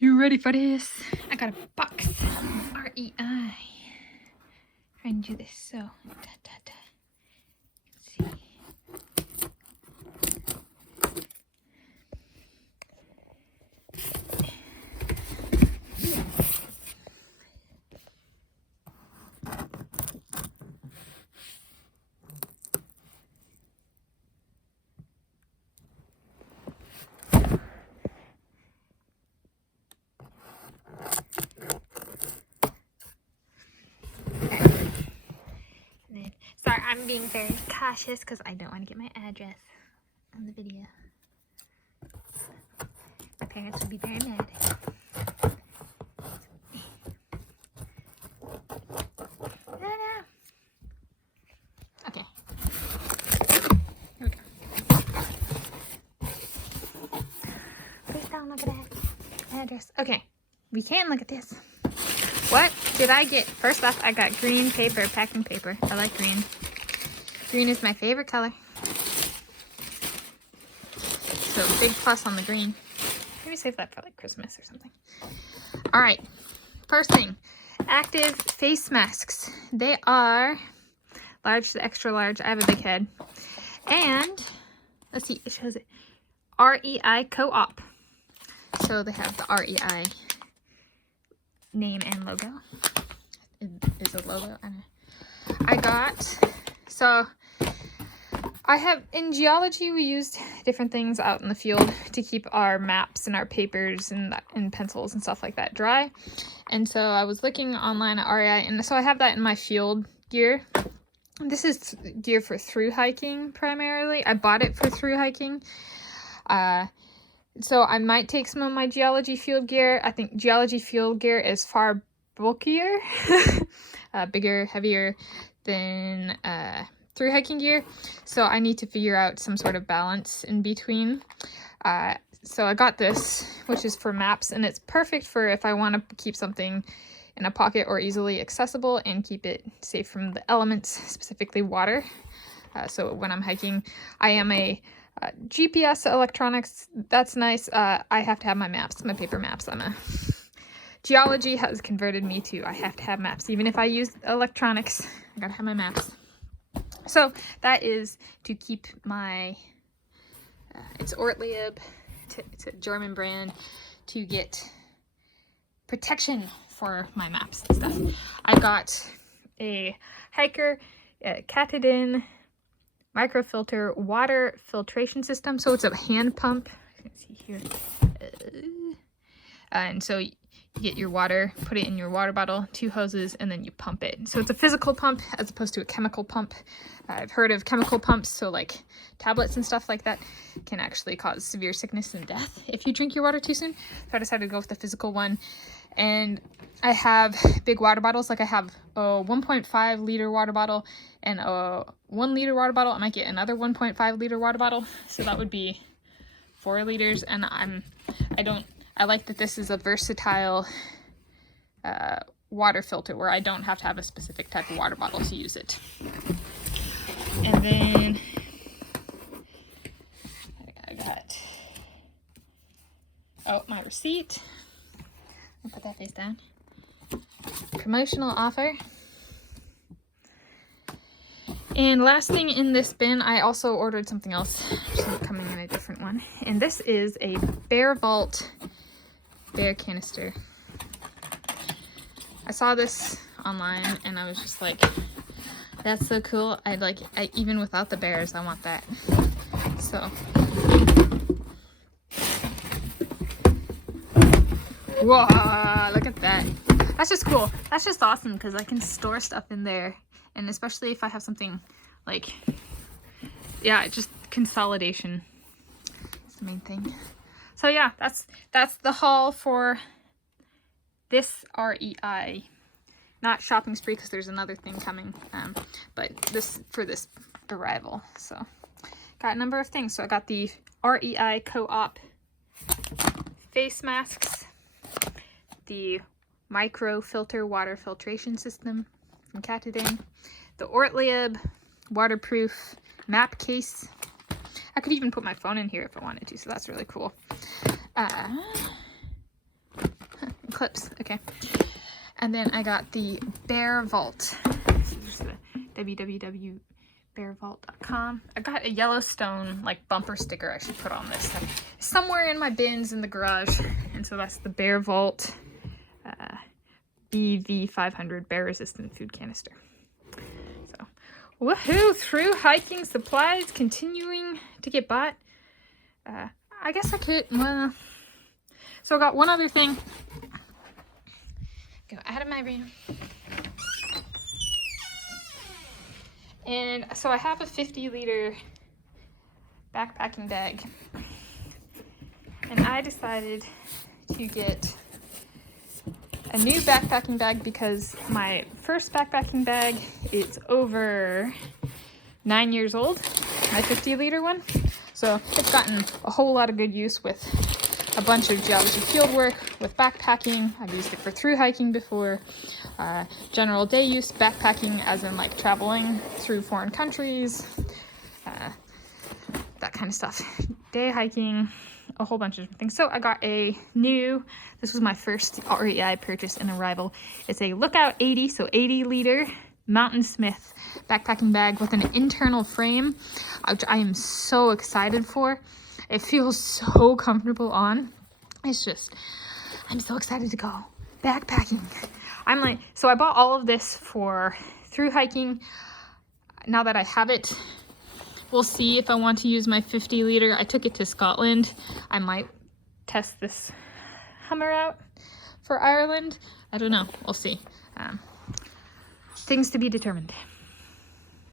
You ready for this? I got a box from REI. Trying to do this so. Let's see. Sorry, I'm being very cautious because I don't want to get my address on the video. My parents would be very mad. No. Okay. Here we go. Please don't look at that address. Okay, we can look at this. What did I get? First off, I got green paper, packing paper. I like green. Green is my favorite color. So big plus on the green. Maybe save that for like Christmas or something. All right, first thing, active face masks. They are large to extra large. I have a big head. And let's see, it shows it. REI Co-op. So they have the REI name and logo. Is a logo. I got, so I have, in geology we used different things out in the field to keep our maps and our papers and pencils and stuff like that dry. And so I was looking online at REI, and so I have that in my field gear. This is gear for through hiking primarily. I bought it for through hiking. So I might take some of my geology field gear. I think geology field gear is far bulkier, bigger, heavier than through hiking gear. So I need to figure out some sort of balance in between. So I got this, which is for maps, and it's perfect for if I want to keep something in a pocket or easily accessible and keep it safe from the elements, specifically water. So when I'm hiking, I am a GPS electronics, that's nice. I have to have my maps, my paper maps. Geology has converted me to I have to have maps. Even if I use electronics, I gotta have my maps. So that is to keep my, it's Ortlieb, it's a German brand, to get protection for my maps and stuff. I got a Hiker Katadyn Microfilter water filtration system. So it's a hand pump. You can see here. And so you get your water, put it in your water bottle, 2 hoses, and then you pump it. So it's a physical pump as opposed to a chemical pump. I've heard of chemical pumps, so like tablets and stuff like that can actually cause severe sickness and death if you drink your water too soon. So I decided to go with the physical one. And I have big water bottles. Like I have a 1.5 liter water bottle and a 1 liter water bottle. I might get another 1.5 liter water bottle. So that would be 4 liters. And I like that this is a versatile water filter where I don't have to have a specific type of water bottle to use it. And then I got, my receipt. I'll put that face down. Promotional offer. And last thing in this bin, I also ordered something else, actually coming in a different one. And this is a BearVault bear canister. I saw this online and I was just like, that's so cool. Even without the bears, I want that. So, whoa, look at that. That's just cool. That's just awesome because I can store stuff in there. And especially if I have something like, yeah, just consolidation is the main thing. So yeah, that's the haul for this REI. Not shopping spree because there's another thing coming, but this for this arrival. So got a number of things. So I got the REI Co-op face masks, the Microfilter water filtration system from Katadyn, the Ortlieb waterproof map case. I could even put my phone in here if I wanted to, so that's really cool. clips. Okay. And then I got the BearVault. This is the www.bearvault.com. I got a Yellowstone like bumper sticker I should put on this. Somewhere in my bins in the garage. And so that's the BearVault BV500 bear resistant food canister. So, woohoo! Through hiking supplies continuing to get bought. I guess I could, well, so I got one other thing. Go out of my room. And so I have a 50-liter backpacking bag. And I decided to get a new backpacking bag because my first backpacking bag is over 9 years old, my 50-liter one. So it's gotten a whole lot of good use with a bunch of geology field work, with backpacking. I've used it for through hiking before, general day use, backpacking as in like traveling through foreign countries, that kind of stuff. Day hiking, a whole bunch of different things. So I got a new, this was my first REI purchase and arrival. It's a Lookout 80, so 80-liter Mountainsmith backpacking bag with an internal frame, which I am so excited for. It feels so comfortable on. It's just, I'm so excited to go backpacking. I'm like, so I bought all of this for through hiking. Now that I have it, we'll see if I want to use my 50-liter. I took it to Scotland. I might test this Hummer out for Ireland. I don't know. We'll see. Things to be determined.